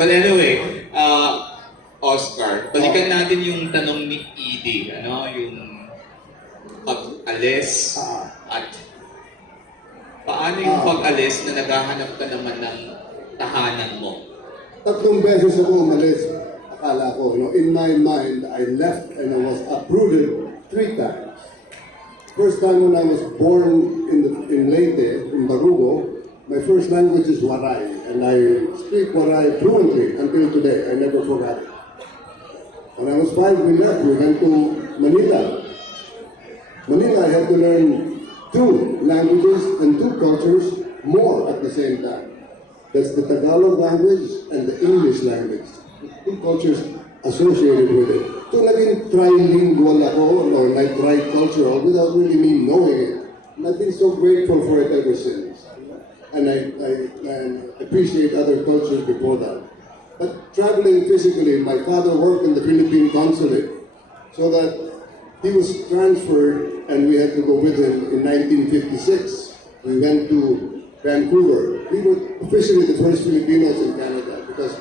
But anyway, Oscar, balikan natin yung tanong ni Edie, ano, yung pag-alis at paano yung pag-alis na naghahanap ka naman ng tahanan mo? 3 beses ako umalis. Akala ko, in my mind, I left and I was uprooted 3 times. First time when I was born in Leyte, in Barugo, my first language is Waray, and I speak Waray fluently until today. I never forgot it. When I was 5, we left. We went to Manila. Manila, I had to learn 2 languages and 2 cultures more at the same time. That's the Tagalog language and the English language. 2 cultures associated with it. So naging trilingual ako, or like tricultural, without really me knowing it. And I've been so grateful for it ever since. And I appreciate other cultures before that. But traveling physically, my father worked in the Philippine consulate, so that he was transferred and we had to go with him in 1956. We went to Vancouver. We were officially the first Filipinos in Canada because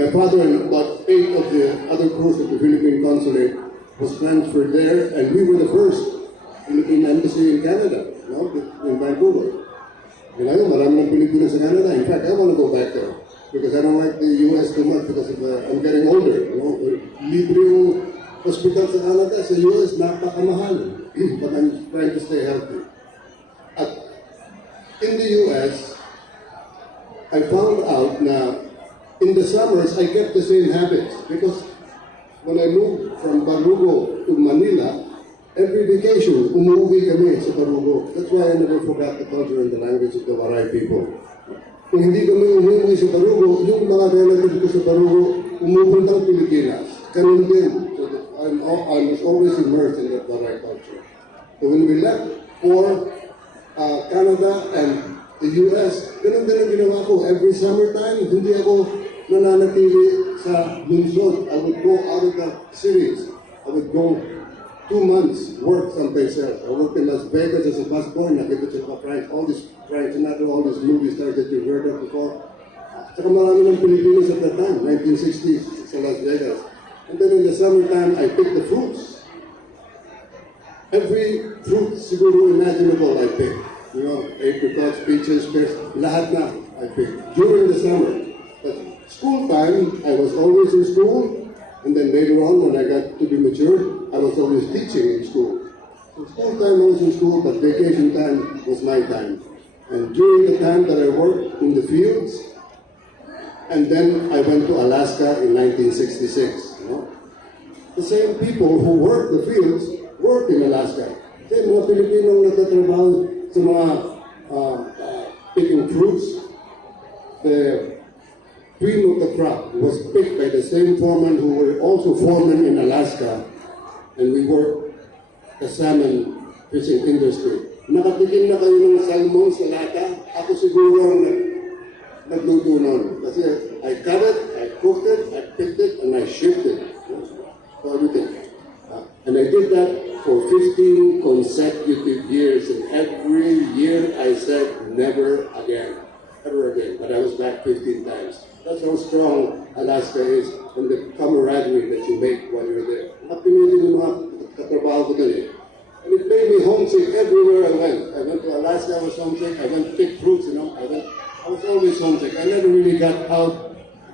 my father and about 8 of the other crews of the Philippine consulate was transferred there, and we were the first Philippine embassy in Canada, in Vancouver. And I know marami ng Pilipino sa Canada. In fact, I want to go back there because I don't like the US too much because I'm getting older. Libre yung hospital sa Canada, sa US, napakamahal. But I'm trying to stay healthy. At in the US, I found out na in the summers, I kept the same habits because when I moved from Barugo to Manila, every vacation, umuwi kami sa Barugo. That's why I never forgot the culture and the language of the Waray people. Kung hindi kami umuwi sa Barugo, yung mga relatives ko sa Barugo, umupuntang Pilipinas. Ganun din. So I was always immersed in that Waray culture. So when we left for Canada and the US, ganun din ang ginawa ko. Every summertime, hindi ako nananatili sa lungsod. I would go out of the cities. I would go 2 months, work someplace else. I worked in Las Vegas as a busboy, nakita sa mga Frank, all these Frank Sinatra, all these movie stars that you've heard of before. Saka marami ng Pilipinos at that time, 1960s sa Las Vegas. And then in the summertime, I picked the fruits. Every fruit siguro imaginable I picked. Apricots, peaches, pears, lahat na I picked during the summer. But school time, I was always in school. And then later on, when I got to be mature, I was always teaching in school. So school time I was in school, but vacation time was my time. And during the time that I worked in the fields, and then I went to Alaska in 1966. The same people who worked the fields worked in Alaska. Kaya mga Pilipinong nagtatrabaho sa mga picking fruits, the cream of the crop was picked by the same foreman who were also foremen in Alaska, and we worked the salmon fishing industry. Nakatikim na kayo ng salmon sa lata? Ako siguro ang nagluto nun. Kasi I cut it, I cooked it, I picked it, and I shipped it. So everything. And I did that for 15 consecutive years, and every year I said, never again. Ever again. But I was back 15 times. That's how strong Alaska is and the camaraderie that you make while you're there. Napinitin yung mga katrabaho ko dun eh. And it made me homesick everywhere I went. I went to Alaska, I was homesick. I went to pick fruits, I was always homesick. I never really got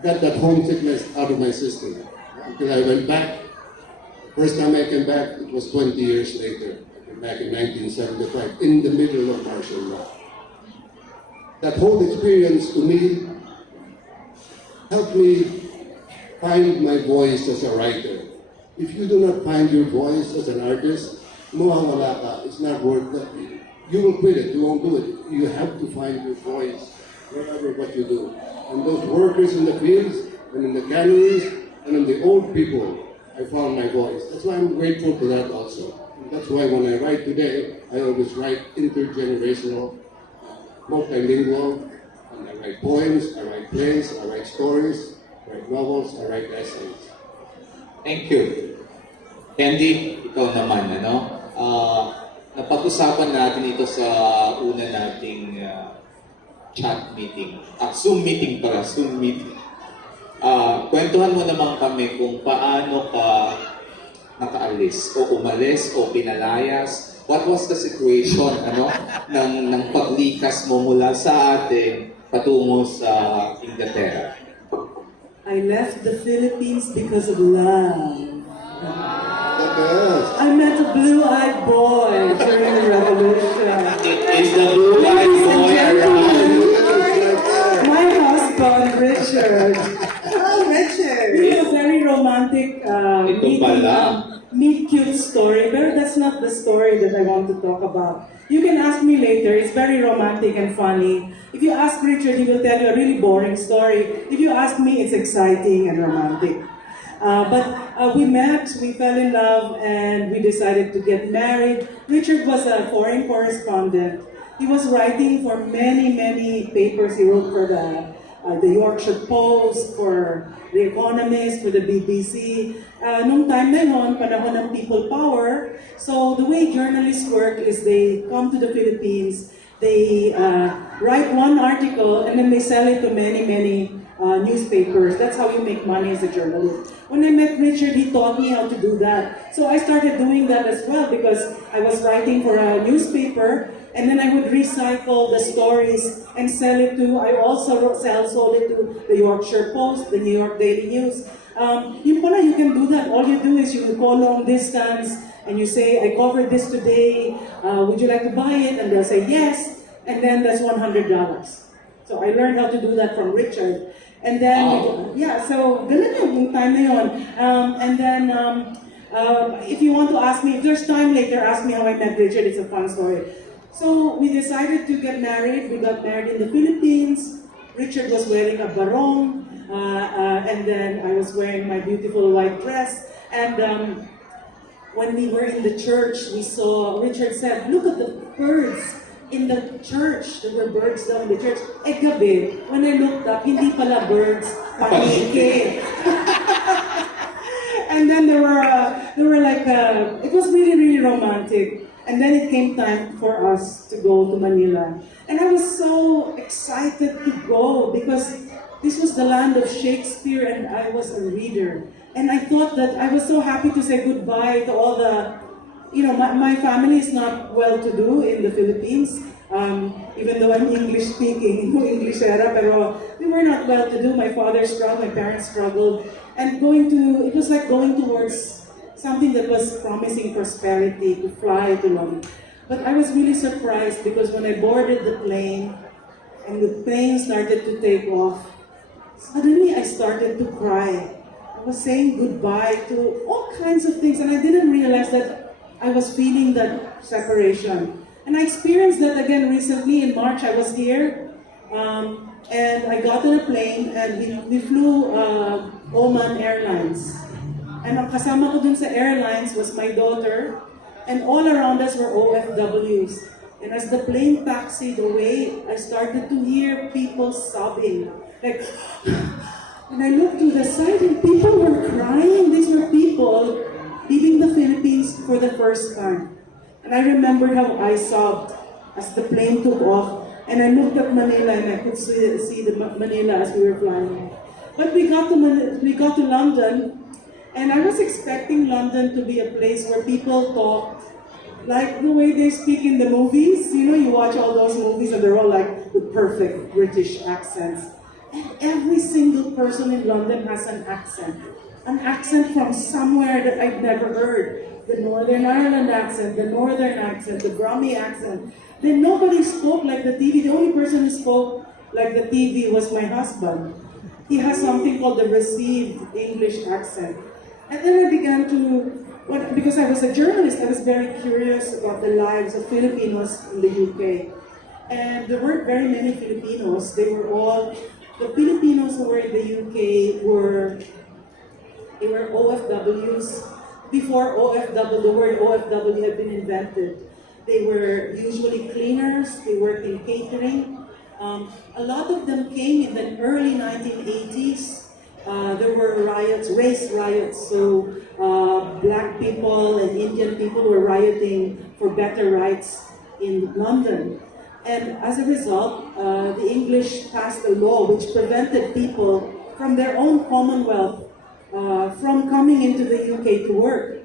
that homesickness out of my system. Until I went back. First time I came back, it was 20 years later. I came back in 1975, in the middle of martial law. That whole experience to me helped me find my voice as a writer. If you do not find your voice as an artist, mawawala ka. It's not worth it. You will quit it. You won't do it. You have to find your voice wherever what you do. And those workers in the fields and in the canneries and in the old people, I found my voice. That's why I'm grateful for that also. And that's why when I write today, I always write intergenerational, multilingual, and I write poems, I write plays, I write stories, I write novels, I write essays. Thank you. Candy, ikaw naman, napag-usapan natin ito sa una nating chat meeting. Zoom meeting para, Zoom meeting. Kwentuhan mo naman kami kung paano ka nakaalis o umalis o pinalayas. What was the situation ng paglikas mo mula sa atin patungo sa Inglaterra? I left the Philippines because of love. The best. I met a blue-eyed boy during the revolution. Is the blue-eyed boy around? My husband, Richard. Oh, Richard! We had a very romantic Ito pala. meet cute story, but that's not the story that I want to talk about. You can ask me later. It's very romantic and funny. If you ask Richard, he will tell you a really boring story. If you ask me, it's exciting and romantic. But we met, we fell in love, and we decided to get married. Richard was a foreign correspondent. He was writing for many, many papers. He wrote for the Yorkshire Post, for The Economist, for the BBC. Nung time na yun, panahon ng people power. So the way journalists work is they come to the Philippines, they write one article, and then they sell it to many, many newspapers. That's how you make money as a journalist. When I met Richard, he taught me how to do that. So I started doing that as well because I was writing for a newspaper, and then I would recycle the stories and sell it to, I also sold it to the Yorkshire Post, the New York Daily News. You can do that. All you do is you call long distance and you say, I covered this today, would you like to buy it? And they'll say yes, and then that's $100. So I learned how to do that from Richard. And then, so ganun yung time na yun. And then, if you want to ask me, if there's time later, ask me how I met Richard. It's a fun story. So we decided to get married. We got married in the Philippines. Richard was wearing a barong, and then I was wearing my beautiful white dress. And when we were in the church, we saw, Richard said, look at the birds in the church. There were birds down in the church. Gabi, when I looked up, hindi pala birds, panike. And then there were like, it was really, really romantic. And then it came time for us to go to Manila. And I was so excited to go because this was the land of Shakespeare and I was a reader. And I thought that I was so happy to say goodbye to all the, my family is not well-to-do in the Philippines. Even though I'm English speaking, English era, pero we were not well-to-do. My father struggled, my parents struggled. And it was like going towards something that was promising prosperity, to fly to London. But I was really surprised because when I boarded the plane and the plane started to take off, suddenly I started to cry. I was saying goodbye to all kinds of things and I didn't realize that I was feeling that separation. And I experienced that again recently in March. I was here and I got on a plane and we flew Oman Airlines. And ang kasama ko dun sa airlines was my daughter, and all around us were OFWs. And as the plane taxied away, I started to hear people sobbing. Like, and I looked to the side and people were crying. These were people leaving the Philippines for the first time. And I remember how I sobbed as the plane took off. And I looked at Manila and I could see the Manila as we were flying. But we got to London. And I was expecting London to be a place where people talk like the way they speak in the movies. You watch all those movies and they're all like the perfect British accents. And every single person in London has an accent from somewhere that I've never heard. The Northern Ireland accent, the Northern accent, the Brummy accent. Then nobody spoke like the TV. The only person who spoke like the TV was my husband. He has something called the received English accent. And then I began because I was a journalist, I was very curious about the lives of Filipinos in the UK. And there weren't very many Filipinos. The Filipinos who were in the UK were OFWs. Before the word OFW had been invented. They were usually cleaners, they worked in catering. A lot of them came in the early 1980s. There were riots, race riots, so black people and Indian people were rioting for better rights in London. And as a result, the English passed a law which prevented people from their own commonwealth from coming into the UK to work.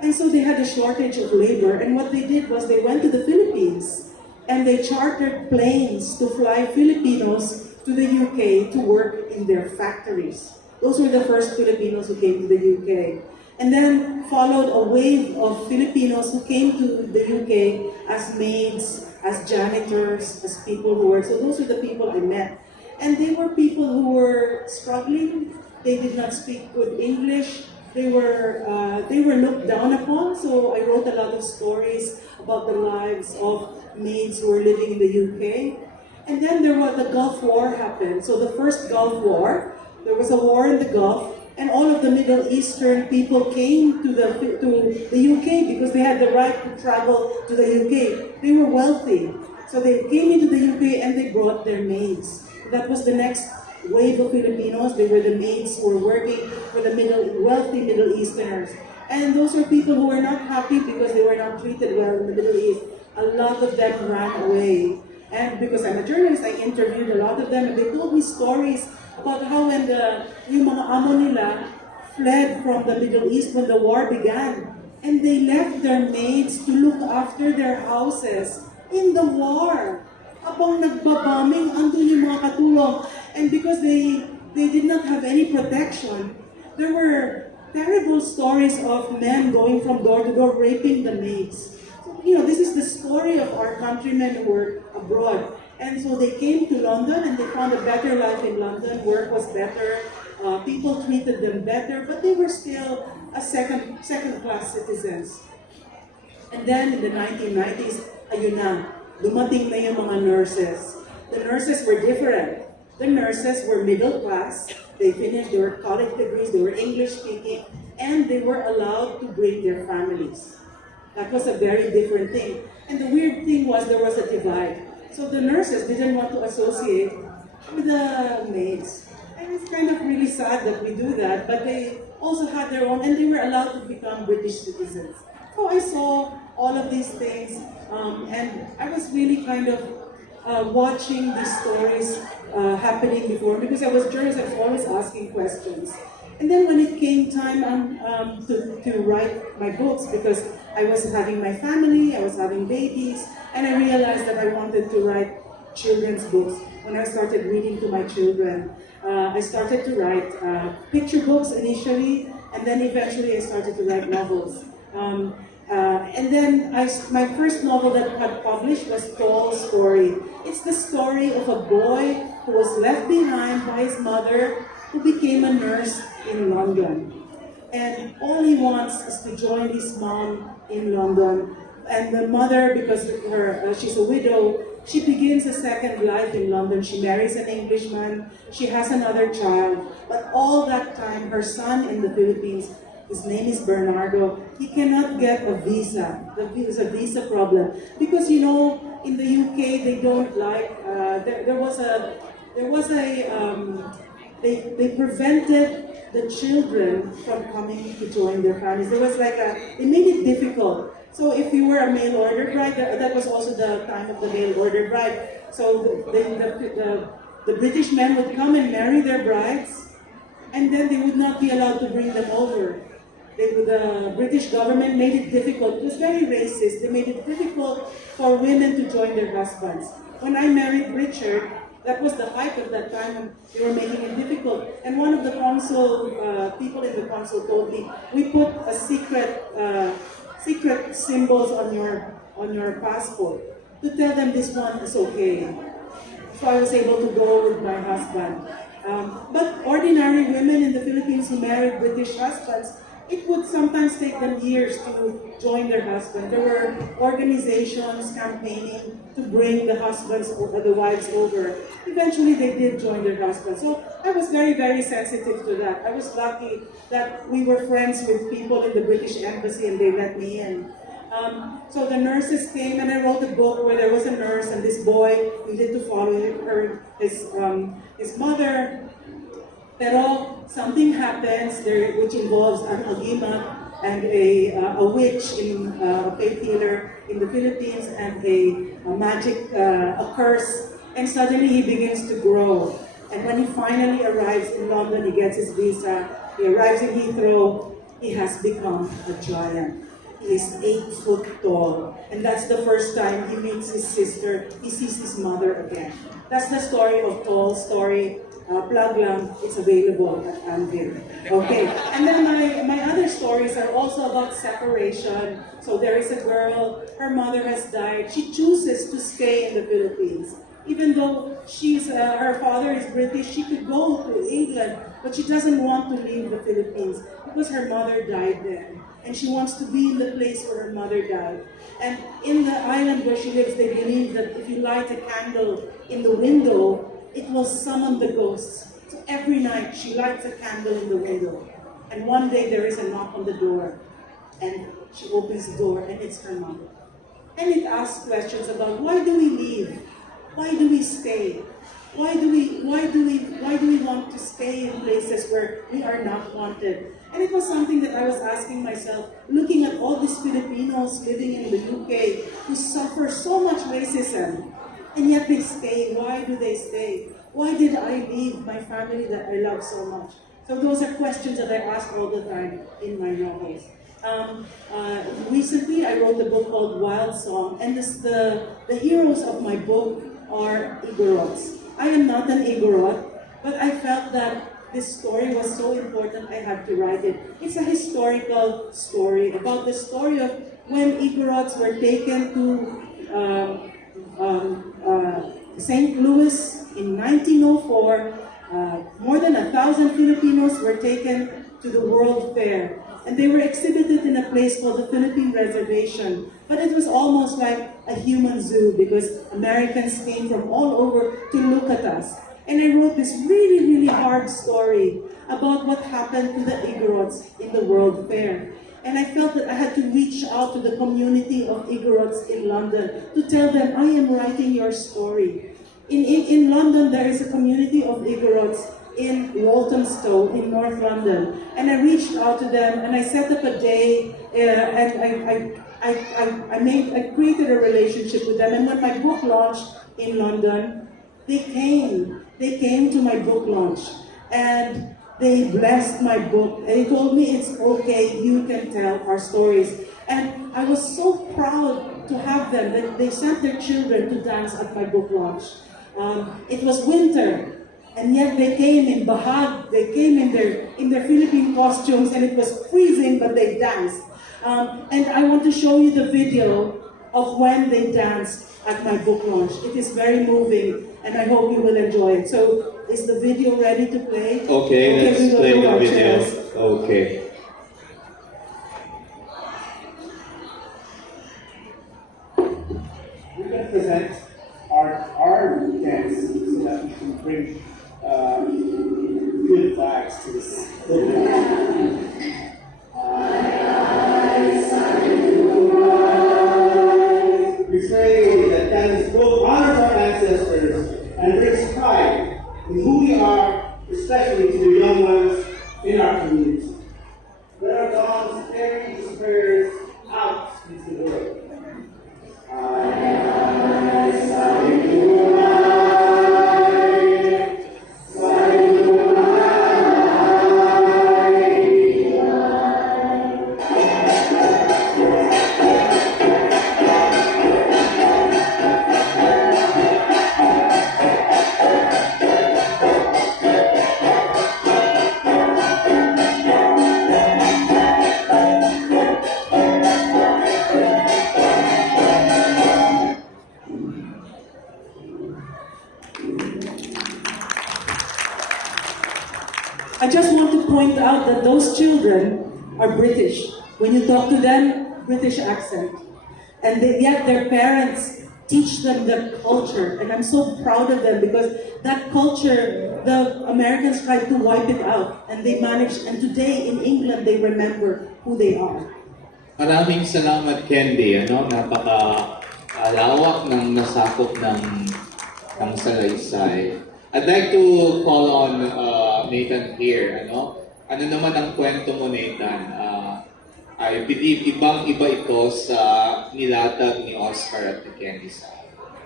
And so they had a shortage of labor, and what they did was they went to the Philippines and they chartered planes to fly Filipinos to the UK to work in their factories. Those were the first Filipinos who came to the UK. And then followed a wave of Filipinos who came to the UK as maids, as janitors, as people who worked. So those were the people I met. And they were people who were struggling. They did not speak good English. They were looked down upon. So I wrote a lot of stories about the lives of maids who were living in the UK. And then the Gulf War happened. So the first Gulf War, there was a war in the Gulf, and all of the Middle Eastern people came to the UK because they had the right to travel to the UK. They were wealthy. So they came into the UK and they brought their maids. That was the next wave of Filipinos. They were the maids who were working for the wealthy Middle Easterners. And those were people who were not happy because they were not treated well in the Middle East. A lot of them ran away. And because I'm a journalist, I interviewed a lot of them, and they told me stories about how when yung mga amo nila fled from the Middle East when the war began. And they left their maids to look after their houses in the war. Habang nagbabombing, andun yung mga katulong. And because they did not have any protection, there were terrible stories of men going from door to door raping the maids. So, this is the story of our countrymen who were abroad. And so they came to London and they found a better life in London. Work was better, people treated them better, but they were still a second-class citizens. And then in the 1990s, ayun na, dumating na yung mga nurses. The nurses were different. The nurses were middle class. They finished their college degrees, they were English speaking, and they were allowed to bring their families. That was a very different thing. And the weird thing was there was a divide. So the nurses didn't want to associate with the maids. And it's kind of really sad that we do that, but they also had their own, and they were allowed to become British citizens. So I saw all of these things, and I was really kind of watching these stories happening before, because I was a journalist, I was always asking questions. And then when it came time to write my books, because I was having my family, I was having babies, and I realized that I wanted to write children's books. When I started reading to my children, I started to write picture books initially, and then eventually I started to write novels. And then my first novel that I had published was Tall's Story. It's the story of a boy who was left behind by his mother, who became a nurse in London. And all he wants is to join his mom in London. And the mother, because she's a widow, she begins a second life in London. She marries an Englishman, she has another child. But all that time, her son in the Philippines, his name is Bernardo, he cannot get a visa. There's a visa problem. Because in the UK, they don't like, they prevented the children from coming to join their families. There was they made it difficult. So if you were a mail order bride, that was also the time of the mail order bride. So the British men would come and marry their brides, and then they would not be allowed to bring them over. The British government made it difficult. It was very racist. They made it difficult for women to join their husbands. When I married Richard, that was the height of that time, and they were making it difficult. And one of the people in the consul told me, we put a secret symbols on your passport to tell them this one is okay. So I was able to go with my husband. But ordinary women in the Philippines who married British husbands, it would sometimes take them years to join their husband. There were organizations campaigning to bring the husbands or the wives over. Eventually they did join their husbands. So I was very, very sensitive to that. I was lucky that we were friends with people in the British Embassy and they let me in. So the nurses came, and I wrote a book where there was a nurse and this boy needed to follow his mother. Pero something happens there which involves an agima and a witch, a faith healer in the Philippines, and a magic, a curse, and suddenly he begins to grow. And when he finally arrives in London, he gets his visa, he arrives in Heathrow, he has become a giant. He is 8 foot tall. And that's the first time he meets his sister, he sees his mother again. That's the story of Tall Story. Plug lang, it's available at Anvil. Okay, and then my other stories are also about separation. So there is a girl, her mother has died. She chooses to stay in the Philippines. Even though her father is British, she could go to England, but she doesn't want to leave the Philippines because her mother died there. And she wants to be in the place where her mother died. And in the island where she lives, they believe that if you light a candle in the window, it will summon the ghosts. So every night she lights a candle in the window. And one day there is a knock on the door. And she opens the door and it's her mother. And it asks questions about why do we leave? Why do we stay? Why do we want to stay in places where we are not wanted? And it was something that I was asking myself, looking at all these Filipinos living in the UK who suffer so much racism. And yet they stay. Why do they stay? Why did I leave my family that I love so much? So those are questions that I ask all the time in my novels. Recently, I wrote a book called Wild Song, and the heroes of my book are Igorots. I am not an Igorot, but I felt that this story was so important I had to write it. It's a historical story about the story of when Igorots were taken to St. Louis in 1904, more than 1,000 Filipinos were taken to the World Fair. And they were exhibited in a place called the Philippine Reservation. But it was almost like a human zoo because Americans came from all over to look at us. And I wrote this really, really hard story about what happened to the Igorots in the World Fair. And I felt that I had to reach out to the community of Igorots in London to tell them, I am writing your story. In London, there is a community of Igorots in Walthamstow in North London. And I reached out to them and I set up a day and I created a relationship with them. And when my book launched in London, they came to my book launch and they blessed my book. And they told me it's okay, you can tell our stories. And I was so proud to have them that they sent their children to dance at my book launch. It was winter. And yet they came in bahag, they came in their Philippine costumes, and it was freezing, but they danced. And I want to show you the video of when they danced at my book launch. It is very moving, and I hope you will enjoy it. So, is the video ready to play? Okay, let's play the video. Okay. We can present our dance so that we can bring good vibes to this. We pray that dance both honors our ancestors and brings pride in who we are, especially to the young ones in our community. Let our songs carry these prayers out into the world. I just want to point out that those children are British. When you talk to them, British accent. And yet their parents teach them the culture. And I'm so proud of them because that culture, the Americans tried to wipe it out. And they managed, and today in England, they remember who they are. Maraming salamat, Candy. Napaka-lawak ng nasakop ng salaysay. I'd like to call on Nathan here. Ano naman ang kwento mo, Nathan? I believe ibang-iba ito sa nilatag ni Oscar at ni Candy.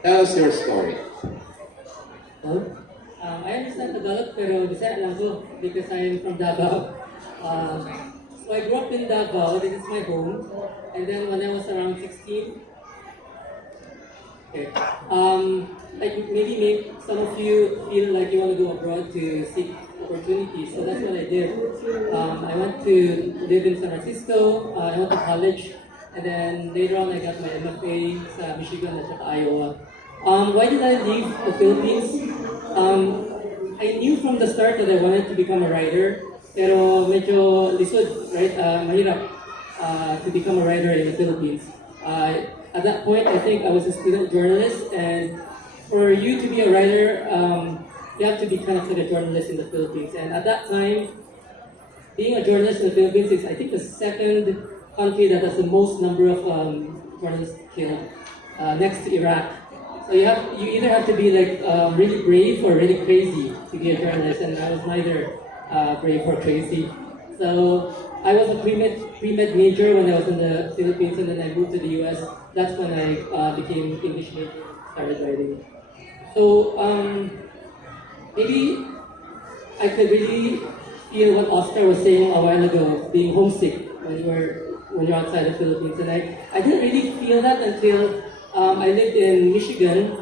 Tell us your story. Huh? I understand Tagalog, pero Bisaya lang ko because I'm from Davao. So I grew up in Davao, this is my home. And then when I was around 16, okay, like maybe some of you feel like you want to go abroad to seek opportunities. So that's what I did. I went to live in San Francisco, I went to college, and then later on I got my MFA sa Michigan at Iowa. Why did I leave the Philippines? I knew from the start that I wanted to become a writer, pero medyo lisod, right? Mahirap to become a writer in the Philippines. At that point, I think I was a student journalist, and for you to be a writer, you have to be kind of like a journalist in the Philippines. And at that time, being a journalist in the Philippines is, I think, the second country that has the most number of journalists killed, next to Iraq. So you either have to be like really brave or really crazy to be a journalist, and I was neither brave or crazy. So I was a pre-med major when I was in the Philippines, and then I moved to the US. That's when I became English major, started writing. So maybe I could really feel what Oscar was saying a while ago, being homesick when you're outside the Philippines, and I didn't really feel that until I lived in Michigan,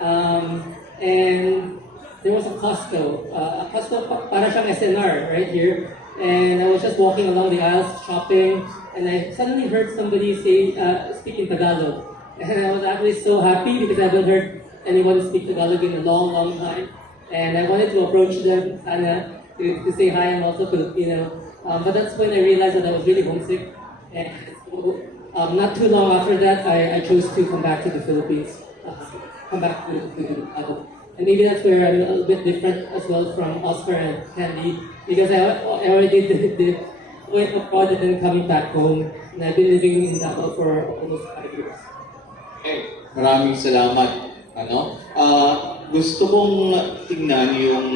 and there was a Costco. A Costco para siyang SNR right here. And I was just walking along the aisles shopping, and I suddenly heard somebody speak in Tagalog. And I was actually so happy because I haven't heard anyone speak Tagalog in a long, long time. And I wanted to approach them to say hi, I'm also Filipino. But that's when I realized that I was really homesick. And so, not too long after that, I chose to come back to the Philippines, come back to Davao. And maybe that's where I'm a little bit different as well from Oscar and Candy, because I already did went abroad and then coming back home, and I've been living in Davao for almost 5 years. Okay, maraming salamat. Gusto kong tingnan yung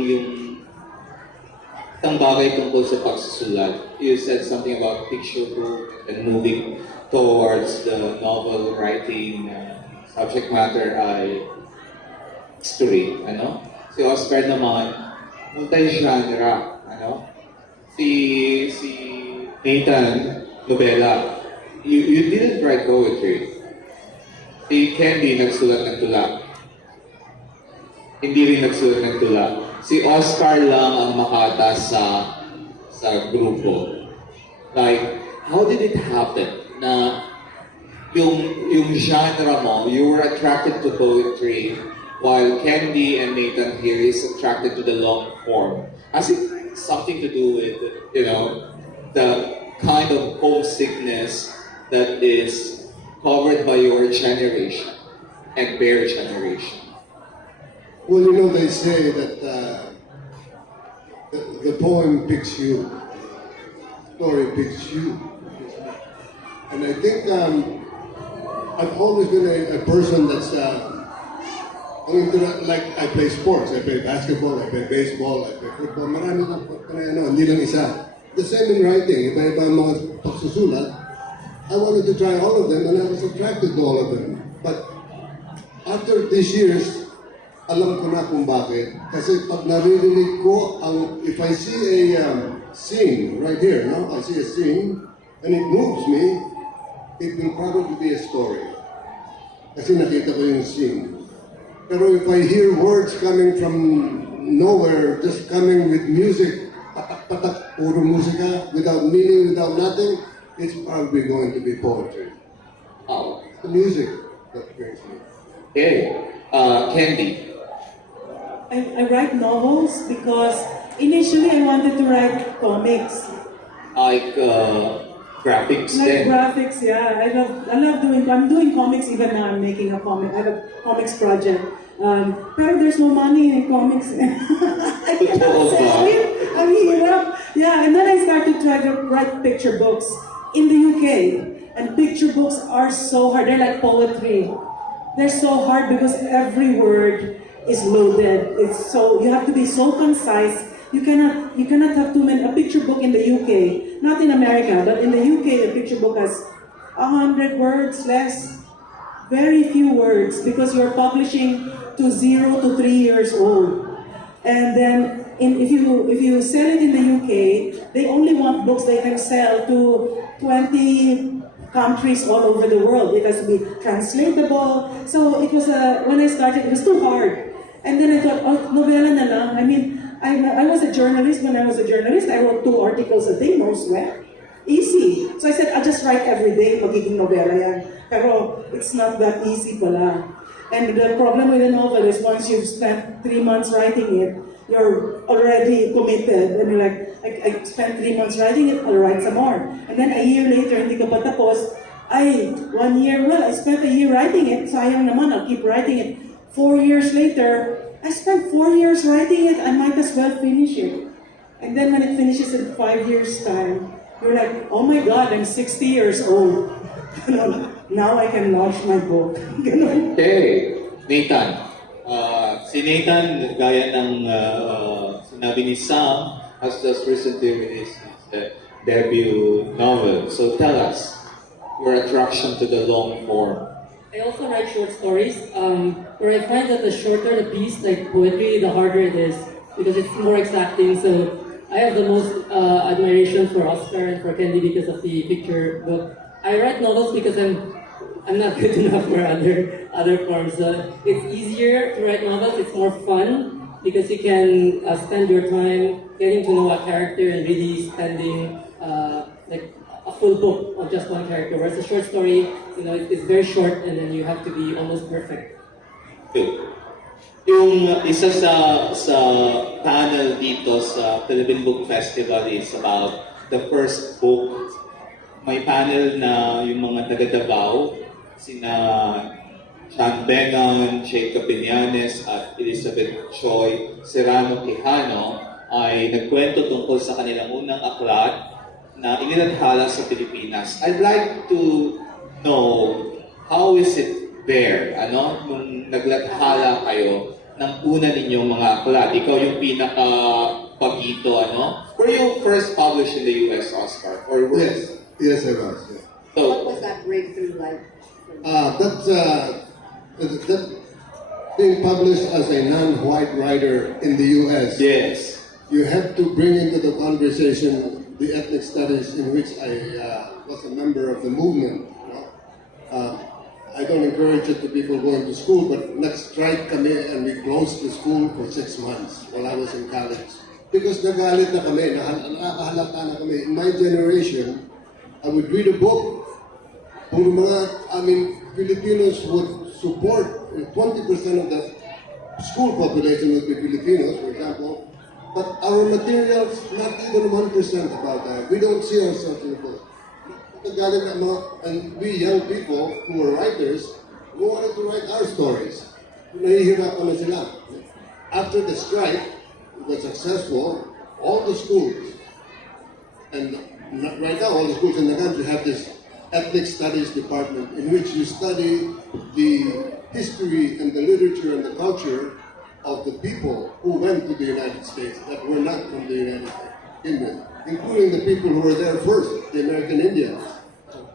isang bagay tungkol sa pagsusulat. You said something about picture book and moving towards the novel writing subject matter ay history, Si Oscar naman, multi-genre, Si Nathan, nobela. You didn't write poetry. Si Candy, nagsulat ng tula. Hindi rin nagsulat ng tula. Si Oscar lang ang makata sa grupo. Like, how did it happen na yung genre mo, you were attracted to poetry, while Candy and Nathan here is attracted to the long form? Has it something to do with, the kind of homesickness that is covered by your generation and their generation? Well, they say that the poem picks you, story picks you. And I think I've always been a person that's like I play sports. I play basketball, I play baseball, I play football. Marami lang, hindi lang isa. The same in writing. Iba-iba ang mga pagsusulat. I wanted to try all of them, and I was attracted to all of them. But after these years, alam ko na kung bakit. Kasi pag naririnig ko, if I see a scene right here, I see a scene, and it moves me, it will probably be a story. Kasi nakita ko yung scene. Pero if I hear words coming from nowhere, just coming with music, patak-patak, puro musika, without meaning, without nothing, it's probably going to be poetry. Oh. The music that brings me. Okay. Candy. I write novels because initially I wanted to write comics. Like graphics then? Graphics, yeah. I love I'm doing comics even now. I'm making a comic. I have a comics project. Pero there's no money in comics. I cannot sell it. I'm hirap. Yeah, and then I started trying to write picture books in the UK. And picture books are so hard. They're like poetry. They're so hard because every word is loaded. You have to be so concise. You cannot have too many. A picture book in the UK, not in America, but in the UK, a picture book has 100 words less. Very few words because you're publishing to 0 to 3 years old. And then, if you sell it in the UK, they only want books they can sell to 20 countries all over the world. It has to be translatable. So it was when I started, it was too hard. And then I thought, oh, novela na lang. I mean, I was a journalist. When I was a journalist, I wrote 2 articles a day, no sweat. Easy. So I said, I'll just write every day, magiging novela yan. Pero it's not that easy pala. And the problem with a novel is once you've spent 3 months writing it, you're already committed. And you're like, I spent 3 months writing it, I'll write some more. And then a year later, hindi ka pa tapos, 1 year, well, I spent a year writing it, sayang naman, I'll keep writing it. 4 years later, I spent 4 years writing it, I might as well finish it. And then when it finishes in 5 years' time, you're like, oh my God, I'm 60 years old. Now I can launch my book. Okay, Nathan. Si Nathan, gaya ng sinabi ni Sam, has just recently released his debut novel. So tell us your attraction to the long form. I also write short stories, where I find that the shorter the piece, like poetry, the harder it is, because it's more exacting. So I have the most admiration for Oscar and for Candy because of the picture book. I write novels because I'm not good enough for other forms. It's easier to write novels. It's more fun because you can spend your time getting to know a character and really spending like a full book of just one character. Whereas a short story, it's very short and then you have to be almost perfect. Good. Yung isa sa panel dito sa Philippine Book Festival is about the first book. May panel na yung mga taga Davao, sina Sean Benon, Jacob Peñanes at Elizabeth Choi Serrano Quijano ay nagkwento tungkol sa kanilang unang aklat na inilathala sa Pilipinas. I'd like to know how is it there, nung naglathala kayo ng una ninyong mga aklat. Ikaw yung pinaka-pagito, Were you first published in the US, Oscar? Or Yes, I was. Yeah. What was that breakthrough like? That being published as a non-white writer in the U.S. Yes. You have to bring into the conversation the ethnic studies in which I was a member of the movement. I don't encourage it to people going to school, but nag-strike kami and we closed the school for 6 months while I was in college. Because nagalit na kami, nakahalata na kami. In my generation, I would read a book. Kung Filipinos would support 20% of the school population would be Filipinos, for example. But our materials, not even 1% about that. We don't see ourselves in the book. And we young people who were writers, we wanted to write our stories. Nahihirapan na sila. After the strike was successful, all the schools, and right now all the schools in the country have this ethnic studies department in which you study the history and the literature and the culture of the people who went to the United States that were not from the United Kingdom, including the people who were there first, the American Indians.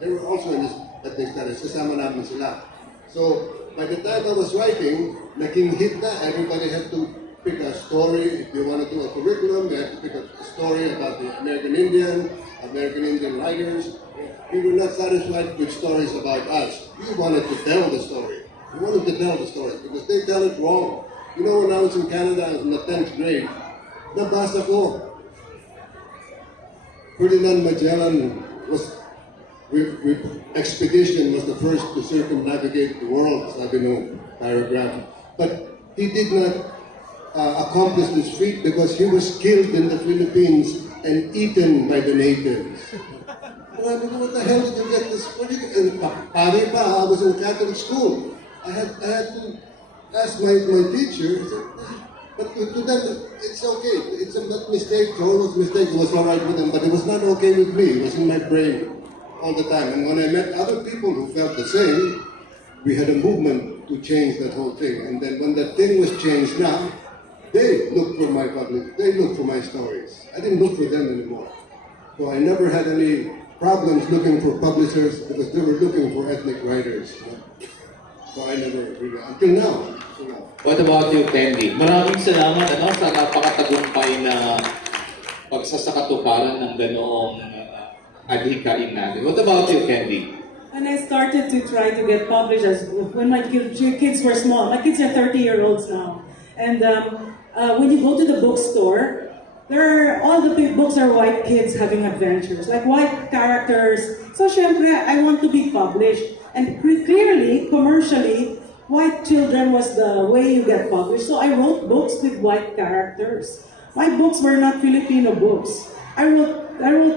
They were also in this ethnic studies. Kasama namin sila. So by the time I was writing, naging hit na, everybody had to pick a story. If you want to do a curriculum, they had to pick a story about the American Indian writers. We were not satisfied with stories about us. We wanted to tell the story. We wanted to tell the story because they tell it wrong. When I was in Canada, I was in the 10th grade, nabasa ko. Ferdinand Magellan expedition was the first to circumnavigate the world, sabi no paragraph. But he did not accomplish this feat because he was killed in the Philippines and eaten by the natives. What the hell did you get this? I was in a Catholic school. I had to ask my teacher, but to them, it's okay. It's a mistake. All those mistakes was all right with them, but it was not okay with me. It was in my brain all the time. And when I met other people who felt the same, we had a movement to change that whole thing. And then when that thing was changed now, they looked for my stories. I didn't look for them anymore. So I never had any problems looking for publishers because they were looking for ethnic writers. So I never really, until now. What about you, Candy? Maraming salamat sa napakatagumpay na pagsasakatuparan ng ganoong adhikain natin. What about you, Candy? When I started to try to get published, when my kids were small, my kids are 30-year-olds now, and when you go to the bookstore, all the big books are white kids having adventures, like white characters. So, syempre, I want to be published, and clearly, commercially, white children was the way you get published. So I wrote books with white characters. My books were not Filipino books. I wrote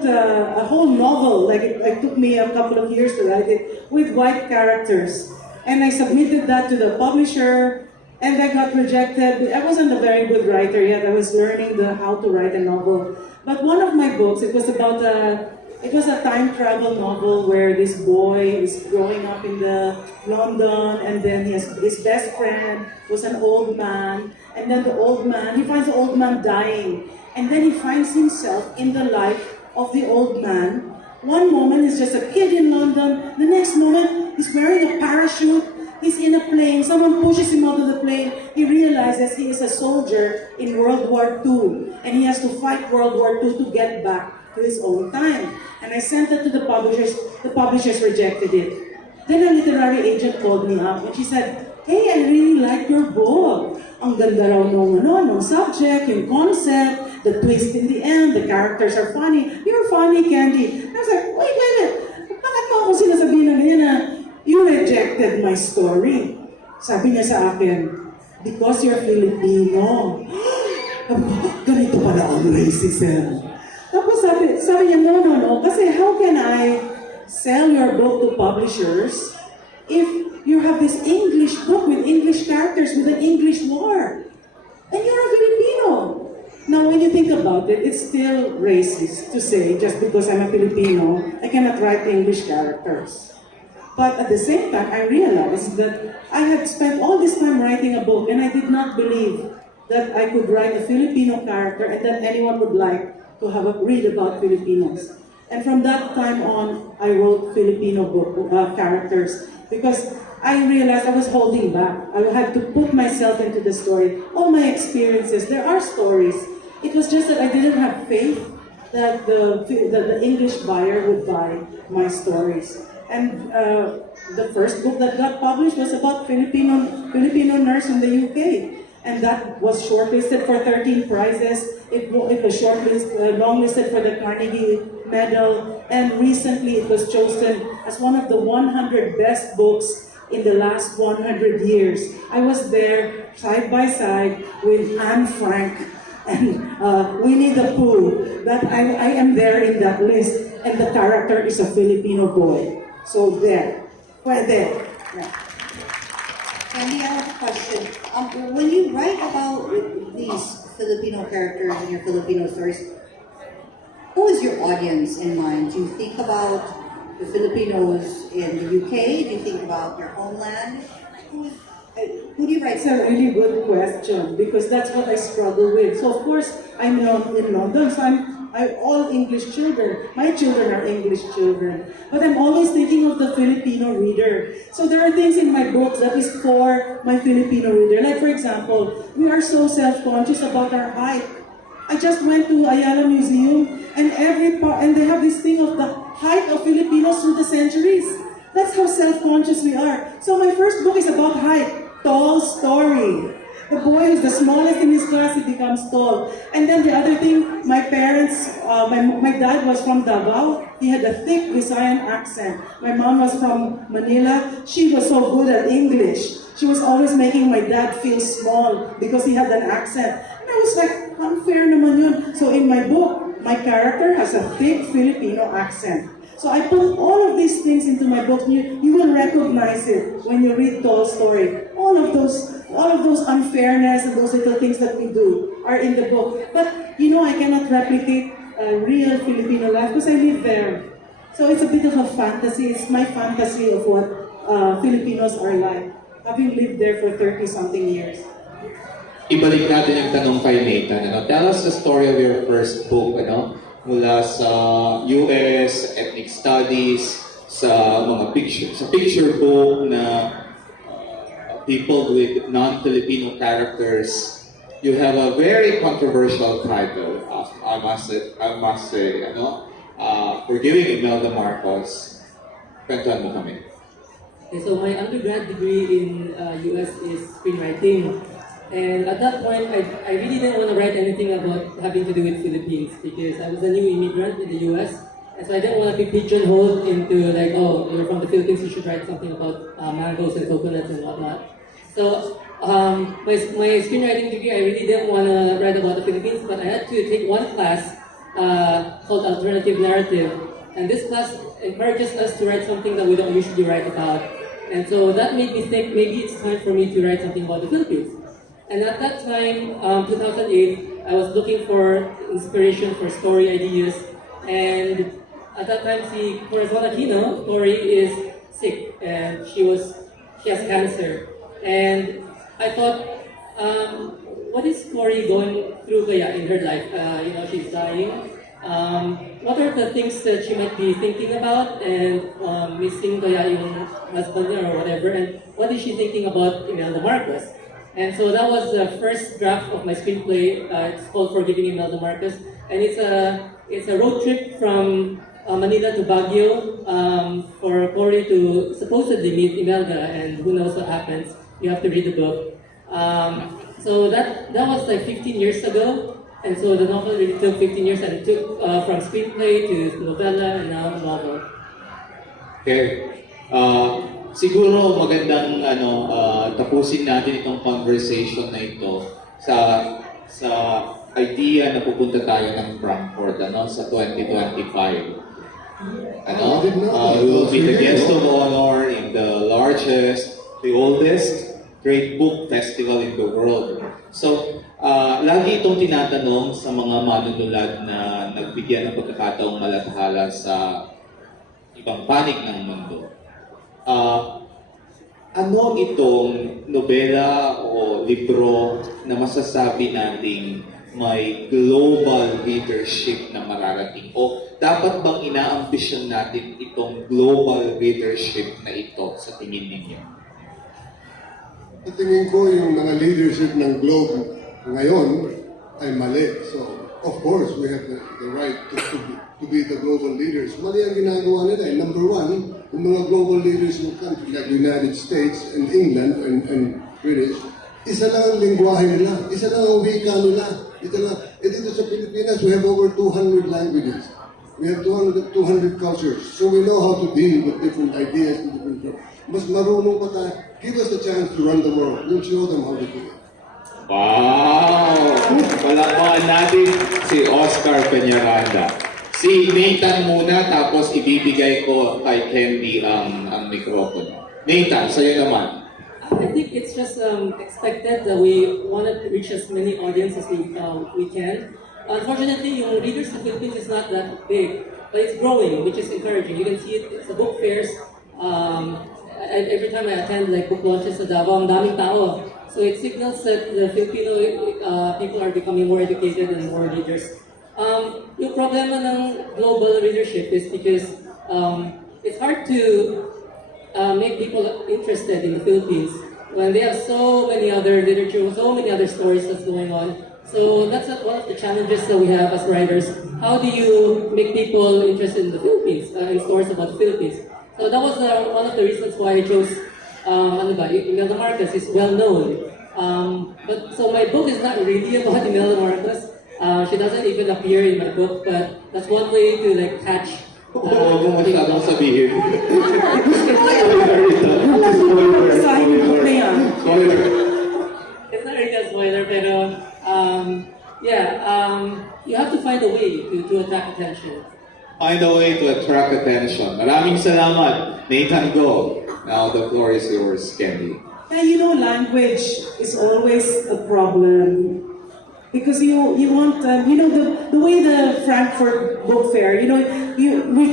a whole novel, like it took me a couple of years to write it, with white characters. And I submitted that to the publisher, and I got rejected. I wasn't a very good writer yet. I was learning how to write a novel. But one of my books, it was a time travel novel where this boy is growing up in London, and then his best friend was an old man, and then he finds the old man dying, and then he finds himself in the life of the old man. One moment he's just a kid in London, the next moment he's wearing a parachute, he's in a plane, someone pushes him out of the plane, he realizes he is a soldier in World War II, and he has to fight World War II to get back to his own time. And I sent it to the publishers rejected it. Then a literary agent called me up and she said, "Hey, I really like your book. Ang ganda raw nung subject, yung concept, the twist in the end, the characters are funny. You're funny, Candy." I was like, wait. Bakit mo ako sinasabihin na ganyan na, "You rejected my story." Sabi niya sa akin, "Because you're Filipino." Ganito pala ang racism. Tapos sabi niya, no, kasi how can I sell your book to publishers if you have this English book with English characters with an English war? And you're a Filipino. Now, when you think about it, it's still racist to say, just because I'm a Filipino, I cannot write English characters. But at the same time, I realized that I had spent all this time writing a book, and I did not believe that I could write a Filipino character and that anyone would like to read about Filipinos. And from that time on, I wrote Filipino characters because I realized I was holding back. I had to put myself into the story, all my experiences. There are stories. It was just that I didn't have faith that the English buyer would buy my stories. And the first book that got published was about Filipino nurse in the UK. And that was shortlisted for 13 prizes. It was longlisted for the Carnegie Medal, and recently it was chosen as one of the 100 best books in the last 100 years. I was there side by side with Anne Frank and Winnie the Pooh. That I am there in that list, and the character is a Filipino boy. So there, there. Yeah. Candy, I have a question. When you write about these Filipino characters and your Filipino stories, who is your audience in mind? Do you think about the Filipinos in the UK? Do you think about your homeland? Who do you write It's a really good question because that's what I struggle with. So of course, I'm in London, so I'm all English children. My children are English children. But I'm always thinking of the Filipino reader. So there are things in my books that is for my Filipino reader. Like for example, we are so self-conscious about our height. I just went to Ayala Museum and they have this thing of the height of Filipinos through the centuries. That's how self-conscious we are. So my first book is about height. Tall story. The boy who's the smallest in his class, he becomes tall. And then the other thing, my parents, my dad was from Davao. He had a thick Visayan accent. My mom was from Manila. She was so good at English. She was always making my dad feel small because he had an accent. And I was like, unfair naman yun. So in my book, my character has a thick Filipino accent. So I put all of these things into my book. You will recognize it when you read Tall's story. All of those unfairness and those little things that we do are in the book. But I cannot replicate a real Filipino life because I live there. So it's a bit of a fantasy. It's my fantasy of what Filipinos are like, having lived there for 30-something years. Ibalik natin yung tanong kay Nathan. Tell us the story of your first book, mula sa US, ethnic studies, sa mga picture book na people with non-Filipino characters, you have a very controversial title. I must say, for giving Imelda Marcos. Kwentuhan mo kami. Okay, so my undergrad degree in US is screenwriting. And at that point, I really didn't want to write anything about having to do with Philippines because I was a new immigrant in the US. And so I didn't want to be pigeonholed into like, oh, you're from the Philippines, you should write something about mangoes and coconuts and whatnot. So my screenwriting degree, I really didn't want to write about the Philippines, but I had to take one class called Alternative Narrative. And this class encourages us to write something that we don't usually write about. And so that made me think maybe it's time for me to write something about the Philippines. And at that time, 2008, I was looking for inspiration for story ideas. And at that time, si Corazon Aquino, Tori, is sick and she has cancer. And I thought, what is Tori going through kaya in her life? She's dying. What are the things that she might be thinking about and missing kaya yung husband niya or whatever? And what is she thinking about Imelda Marcos? And so that was the first draft of my screenplay. It's called Forgiving Imelda Marcos, and it's a road trip from Manila to Baguio for Cory to supposedly meet Imelda, and who knows what happens. You have to read the book. So that was like 15 years ago, and so the novel really took 15 years, and it took from screenplay to novella and now novel. Okay. Siguro magandang tapusin natin itong conversation na ito sa idea na pupunta tayo ng Frankfurt sa 2025. We will be the guest of honor in the oldest great book festival in the world. So, lagi itong tinatanong sa mga manunulat na nagbigyan ng pagkakataong malathala sa ibang panig ng mundo. Ano itong nobela o libro na masasabi nating may global leadership na mararating? O dapat bang inaambisyon natin itong global leadership na ito sa tingin ninyo? Sa tingin ko, yung mga leadership ng globe ngayon ay mali. So, of course, we have the right to be the global leaders. Mali ang ginagawa nila. Number one, yung mga global leaders ng country like United States and England and British, isa lang ang lingwahe nila, isa lang ang wika nila. Ito lang. Dito sa Pilipinas, we have over 200 languages. We have 200 cultures. So we know how to deal with different ideas and different things. Mas marunong pa tayo. Give us the chance to run the world. We'll show them how to do it. Wow! Palakpakan natin si Oscar Peñaranda. Si Nathan muna, tapos ibibigay ko kay Candy ang mikropono. Nathan, sa'yo naman. I think it's just expected that we want to reach as many audiences as we can. Unfortunately, yung readers in the Philippines is not that big, but it's growing, which is encouraging. You can see it. It's the book fairs. Every time I attend like book launches sa Davao, ang daming tao. So it signals that the Filipino people are becoming more educated and more readers. Yung problema ng global readership is because it's hard to make people interested in the Philippines when they have so many other literature, so many other stories that's going on. So that's one of the challenges that we have as writers. How do you make people interested in the Philippines, in stories about the Philippines? So that was one of the reasons why I chose Imelda Marcos. Is well known. But so my book is not really about Imelda Marcos. She doesn't even appear in my book, but that's one way to like catch. Huwag mo masyadong sabihin. It's not really a spoiler, pero you have to find a way to attract attention. Find a way to attract attention. Maraming salamat. Nathan, go. Now the floor is yours, Candy. Language is always a problem. Because you want, the way the Frankfurt Book Fair, we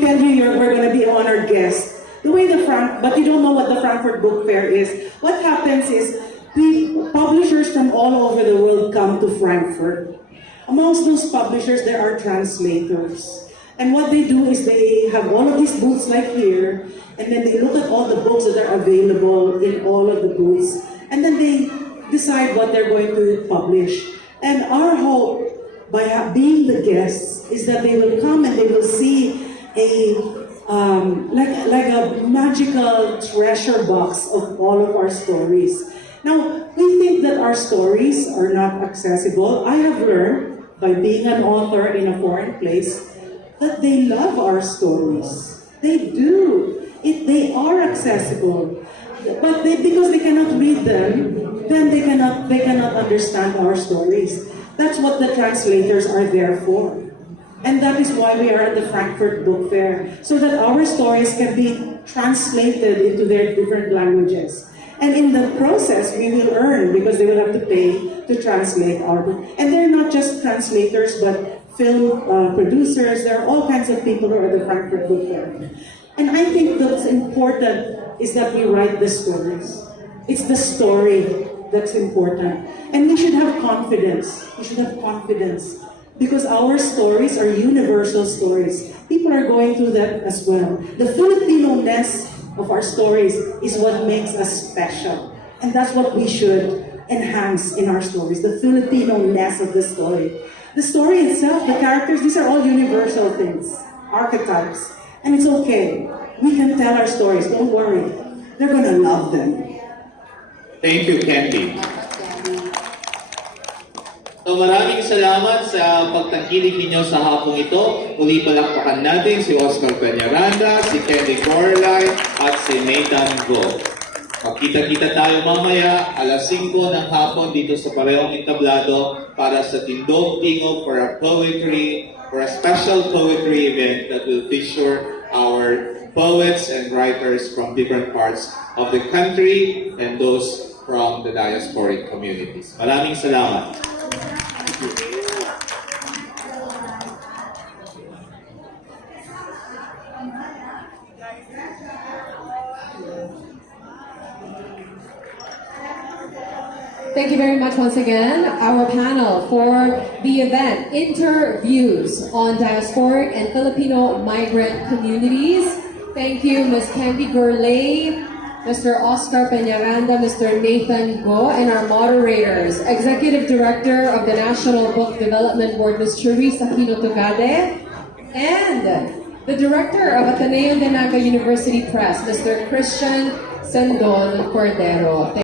tell you we're going to be an honored guest. The way but you don't know what the Frankfurt Book Fair is. What happens is, the publishers from all over the world come to Frankfurt. Amongst those publishers, there are translators. And what they do is they have all of these booths like here, and then they look at all the books that are available in all of the booths. and then they decide what they're going to publish. And our hope, by being the guests, is that they will come and they will see a like a magical treasure box of all of our stories. Now, we think that our stories are not accessible. I have learned by being an author in a foreign place that they love our stories. They do. They are accessible. But because they cannot read them, then they cannot understand our stories. That's what the translators are there for. And that is why we are at the Frankfurt Book Fair, so that our stories can be translated into their different languages. And in the process, we will earn because they will have to pay to translate our book. And they're not just translators, but film producers. There are all kinds of people who are at the Frankfurt Book Fair. And I think what's important is that we write the stories. It's the story that's important. And we should have confidence. We should have confidence. Because our stories are universal stories. People are going through that as well. The Filipino-ness of our stories is what makes us special. And that's what we should enhance in our stories. The Filipino-ness of the story. The story itself, the characters, these are all universal things. Archetypes. And it's okay. We can tell our stories. Don't worry. They're gonna love them. Thank you, Candy. So maraming salamat sa pagtangkilik ninyo sa hapong ito. Muli palakpakan natin si Oscar Peñaranda, si Candy Gourlay, at si Nathan Go. Magkita-kita tayo mamaya, alas 5 ng hapon dito sa parehong entablado para sa Tindog Tingog for a special poetry event that will feature our poets and writers from different parts of the country and those from the diasporic communities. Maraming salamat. Thank you very much once again, our panel for the event, Interviews on Diasporic and Filipino Migrant Communities. Thank you, Ms. Candy Gourlay, Mr. Oscar Peñaranda, Mr. Nathan Go, and our moderators, Executive Director of the National Book Development Board, Ms. Charisse Aquino-Tugade, and the Director of Ateneo de Naga University Press, Mr. Kristian Sendon Cordero.